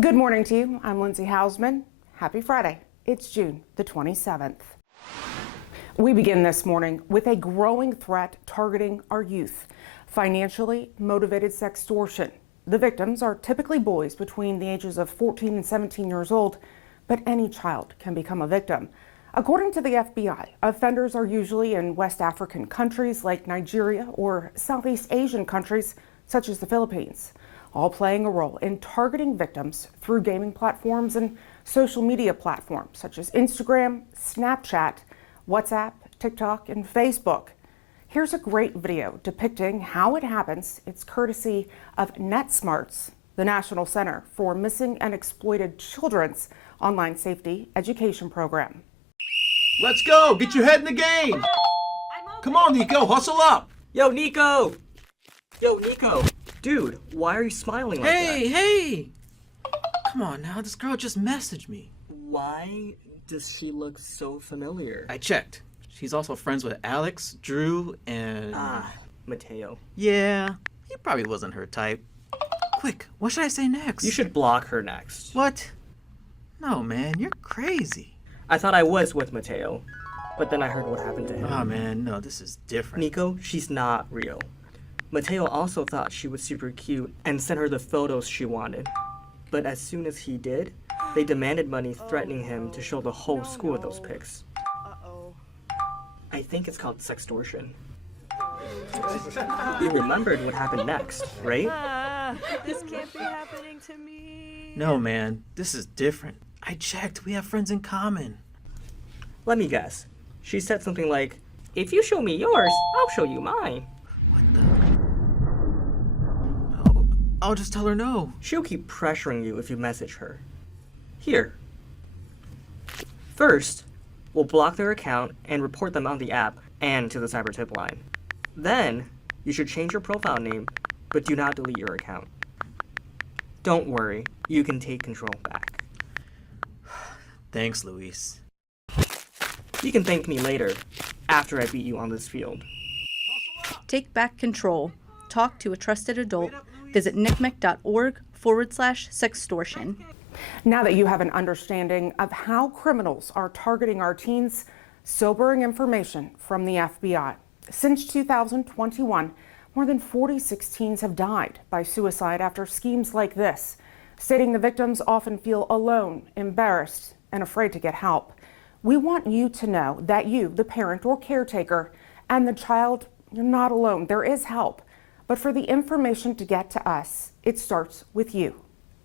Good morning to you. I'm Lindsay Hausman. Happy Friday. It's June the 27th. We begin this morning with a growing threat targeting our youth. Financially motivated sextortion. The victims are typically boys between the ages of 14 and 17 years old, but any child can become a victim. According to the FBI, offenders are usually in West African countries like Nigeria or Southeast Asian countries such as the Philippines, all playing a role in targeting victims through gaming platforms and social media platforms such as Instagram, Snapchat, WhatsApp, TikTok, and Facebook. Here's a great video depicting how it happens. It's courtesy of NetSmarts, the National Center for Missing and Exploited Children's online safety education program. Let's go! Get your head in the game! Come on, Nico, hustle up! Yo, Nico! Yo, Nico! Dude, why are you smiling like that? Hey! Come on now, this girl just messaged me. Why does she look so familiar? I checked. She's also friends with Alex, Drew, and... Matteo. Yeah, he probably wasn't her type. Quick, what should I say next? You should block her next. What? No, man, you're crazy. I thought I was with Matteo, but then I heard what happened to him. Oh man, no, this is different. Nico, she's not real. Matteo also thought she was super cute and sent her the photos she wanted. But as soon as he did, they demanded money, threatening him to show the whole school those pics. I think it's called sextortion. You remembered what happened next, right? This can't be happening to me. No, man, this is different. I checked, we have friends in common. Let me guess. She said something like, if you show me yours, I'll show you mine. What the? Oh, I'll just tell her no. She'll keep pressuring you if you message her. Here. First, we'll block their account and report them on the app and to the cyber tip line. Then, you should change your profile name, but do not delete your account. Don't worry, you can take control back. Thanks, Luis. You can thank me later, after I beat you on this field. Take back control. Talk to a trusted adult. Visit ncmic.org/sextortion. Now that you have an understanding of how criminals are targeting our teens, sobering information from the FBI. Since 2021, more than 46 teens have died by suicide after schemes like this, stating the victims often feel alone, embarrassed, and afraid to get help. We want you to know that you, the parent or caretaker, and the child, you're not alone. There is help. But for the information to get to us, it starts with you.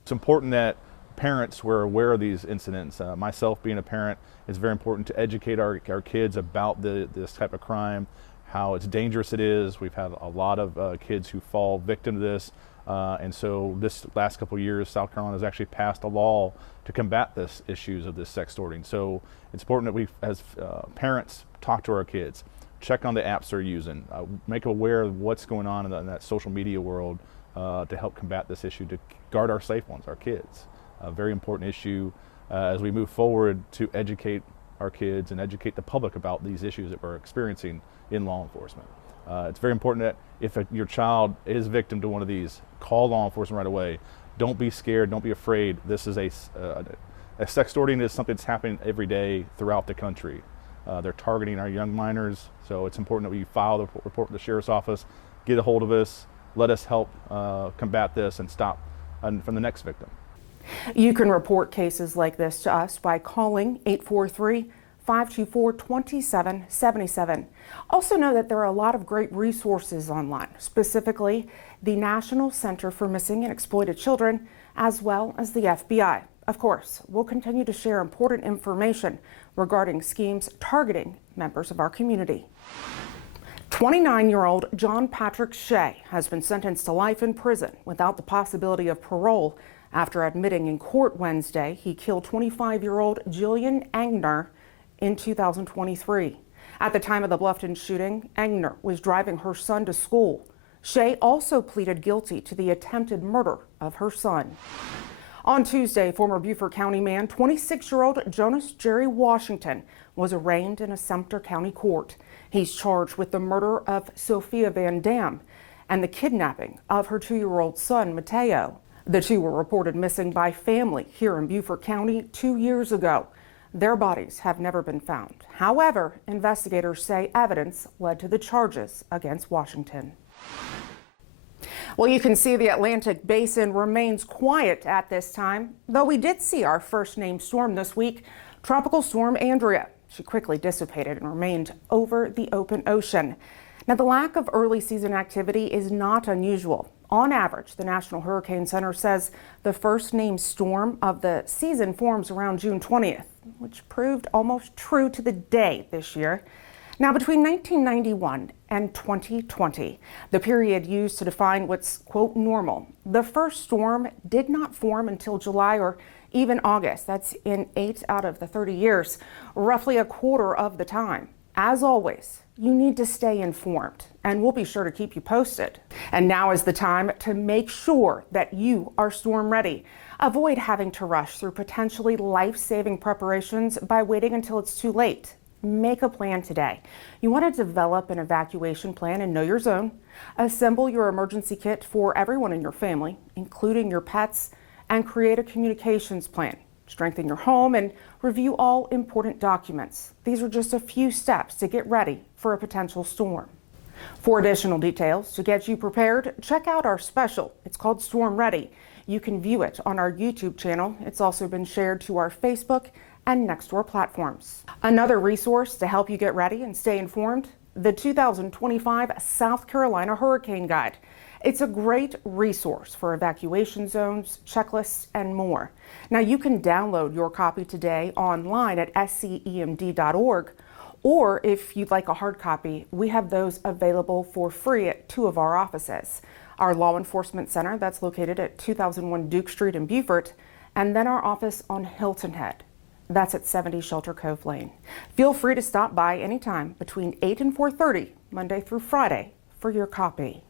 It's important that parents were aware of these incidents. Myself being a parent, it's very important to educate our kids about this type of crime, how it's dangerous it is. We've had a lot of kids who fall victim to this. And so this last couple of years, South Carolina has actually passed a law to combat this issues of this sextorting. So it's important that we, as parents, talk to our kids, check on the apps they're using, make them aware of what's going on in that social media world to help combat this issue, to guard our safe ones, our kids. A very important issue as we move forward to educate our kids and educate the public about these issues that we're experiencing in law enforcement. It's very important that if your child is victim to one of these, call law enforcement right away. Don't be scared, don't be afraid. This is a sextorting is something that's happening every day throughout the country. They're targeting our young minors, so it's important that we file the report to the sheriff's office, get a hold of us, let us help combat this and stop from the next victim. You can report cases like this to us by calling 843-524-2777. Also know that there are a lot of great resources online, specifically the National Center for Missing and Exploited Children, as well as the FBI. Of course, we'll continue to share important information regarding schemes targeting members of our community. 29-year-old John Patrick Sheay has been sentenced to life in prison without the possibility of parole after admitting in court Wednesday he killed 25-year-old Jillian Engner in 2023. At the time of the Bluffton shooting, Engner was driving her son to school. Sheay also pleaded guilty to the attempted murder of her son. On Tuesday, former Beaufort County man 26-year-old Jonas Washington was arraigned in a Sumter County court. He's charged with the murder of Sophia Van Dam and the kidnapping of her 2-year-old son, Matteo. The two were reported missing by family here in Beaufort County 2 years ago. Their bodies have never been found. However, investigators say evidence led to the charges against Washington. Well, you can see the Atlantic Basin remains quiet at this time, though we did see our first named storm this week, Tropical Storm Andrea. She quickly dissipated and remained over the open ocean. Now, the lack of early season activity is not unusual. On average, the National Hurricane Center says the first named storm of the season forms around June 20th, which proved almost true to the day this year. Now, between 1991 and 2020, the period used to define what's, quote, normal, the first storm did not form until July or even August. That's in 8 out of the 30 years, roughly a quarter of the time. As always, you need to stay informed, and we'll be sure to keep you posted. And now is the time to make sure that you are storm ready. Avoid having to rush through potentially life-saving preparations by waiting until it's too late. Make a plan today. You want to develop an evacuation plan and know your zone. Assemble your emergency kit for everyone in your family, including your pets, and create a communications plan. Strengthen your home and review all important documents. These are just a few steps to get ready for a potential storm. For additional details to get you prepared, check out our special. It's called Storm Ready. You can view it on our YouTube channel. It's also been shared to our Facebook and Nextdoor platforms. Another resource to help you get ready and stay informed, the 2025 South Carolina Hurricane Guide. It's a great resource for evacuation zones, checklists, and more. Now, you can download your copy today online at scemd.org, or if you'd like a hard copy, we have those available for free at 2 of our offices. Our Law Enforcement Center, that's located at 2001 Duke Street in Beaufort, and then our office on Hilton Head. That's at 70 Shelter Cove Lane. Feel free to stop by anytime between 8 and 4:30, Monday through Friday, for your copy.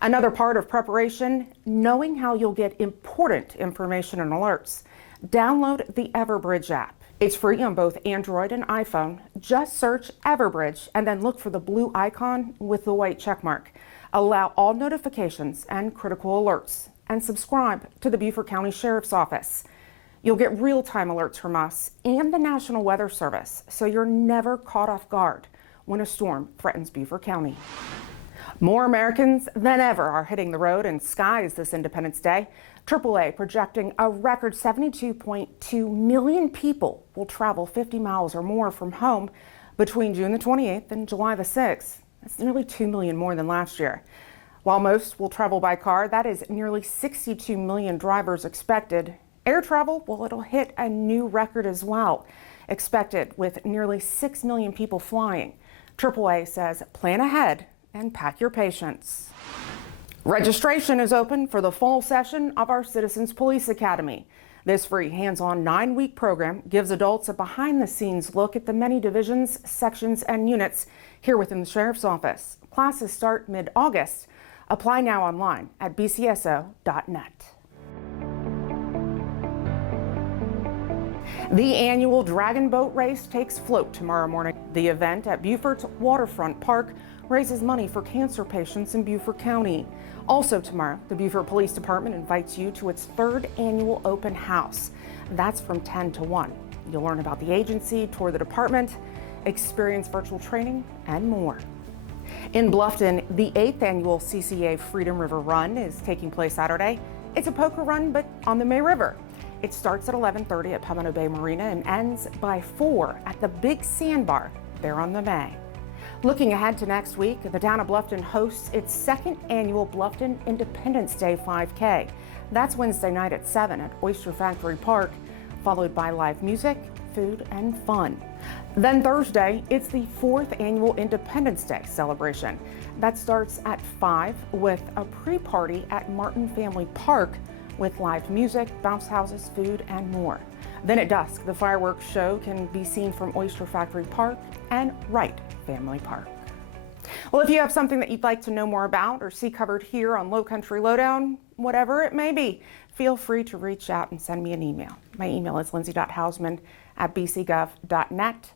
Another part of preparation, knowing how you'll get important information and alerts. Download the Everbridge app. It's free on both Android and iPhone. Just search Everbridge and then look for the blue icon with the white check mark. Allow all notifications and critical alerts, and subscribe to the Beaufort County Sheriff's Office. You'll get real-time alerts from us and the National Weather Service, so you're never caught off guard when a storm threatens Beaufort County. More Americans than ever are hitting the road and skies this Independence Day. AAA projecting a record 72.2 million people will travel 50 miles or more from home between June the 28th and July the 6th. That's nearly 2 million more than last year. While most will travel by car, that is nearly 62 million drivers expected. Air travel, well, it'll hit a new record as well, expected with nearly 6 million people flying. AAA says plan ahead and pack your patience. Registration is open for the fall session of our Citizens Police Academy. This free hands-on 9-week program gives adults a behind-the-scenes look at the many divisions, sections, and units here within the Sheriff's Office. Classes start mid-August. Apply now online at bcso.net. The annual Dragon Boat Race takes float tomorrow morning. The event at Beaufort's Waterfront Park raises money for cancer patients in Beaufort County. Also tomorrow, the Beaufort Police Department invites you to its 3rd annual open house. That's from 10 to 1. You'll learn about the agency, tour the department, experience virtual training, and more. In Bluffton, the 8th annual CCA Freedom River Run is taking place Saturday. It's a poker run, but on the May River. It starts at 11:30 at Pomona Bay Marina and ends by 4 at the Big Sandbar there on the May. Looking ahead to next week, the town of Bluffton hosts its 2nd annual Bluffton Independence Day 5K. That's Wednesday night at 7 at Oyster Factory Park, followed by live music, food, and fun. Then Thursday, it's the 4th annual Independence Day celebration. That starts at 5 with a pre-party at Martin Family Park with live music, bounce houses, food, and more. Then at dusk, the fireworks show can be seen from Oyster Factory Park and Wright Family Park. Well, if you have something that you'd like to know more about or see covered here on Lowcountry Lowdown, whatever it may be, feel free to reach out and send me an email. My email is lindsay.hausman@bcgov.net.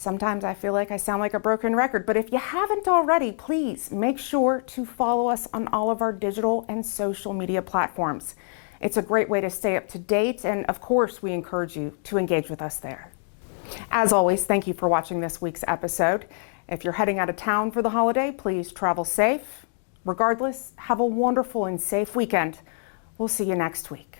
Sometimes I feel like I sound like a broken record, but if you haven't already, please make sure to follow us on all of our digital and social media platforms. It's a great way to stay up to date, and of course, we encourage you to engage with us there. As always, thank you for watching this week's episode. If you're heading out of town for the holiday, please travel safe. Regardless, have a wonderful and safe weekend. We'll see you next week.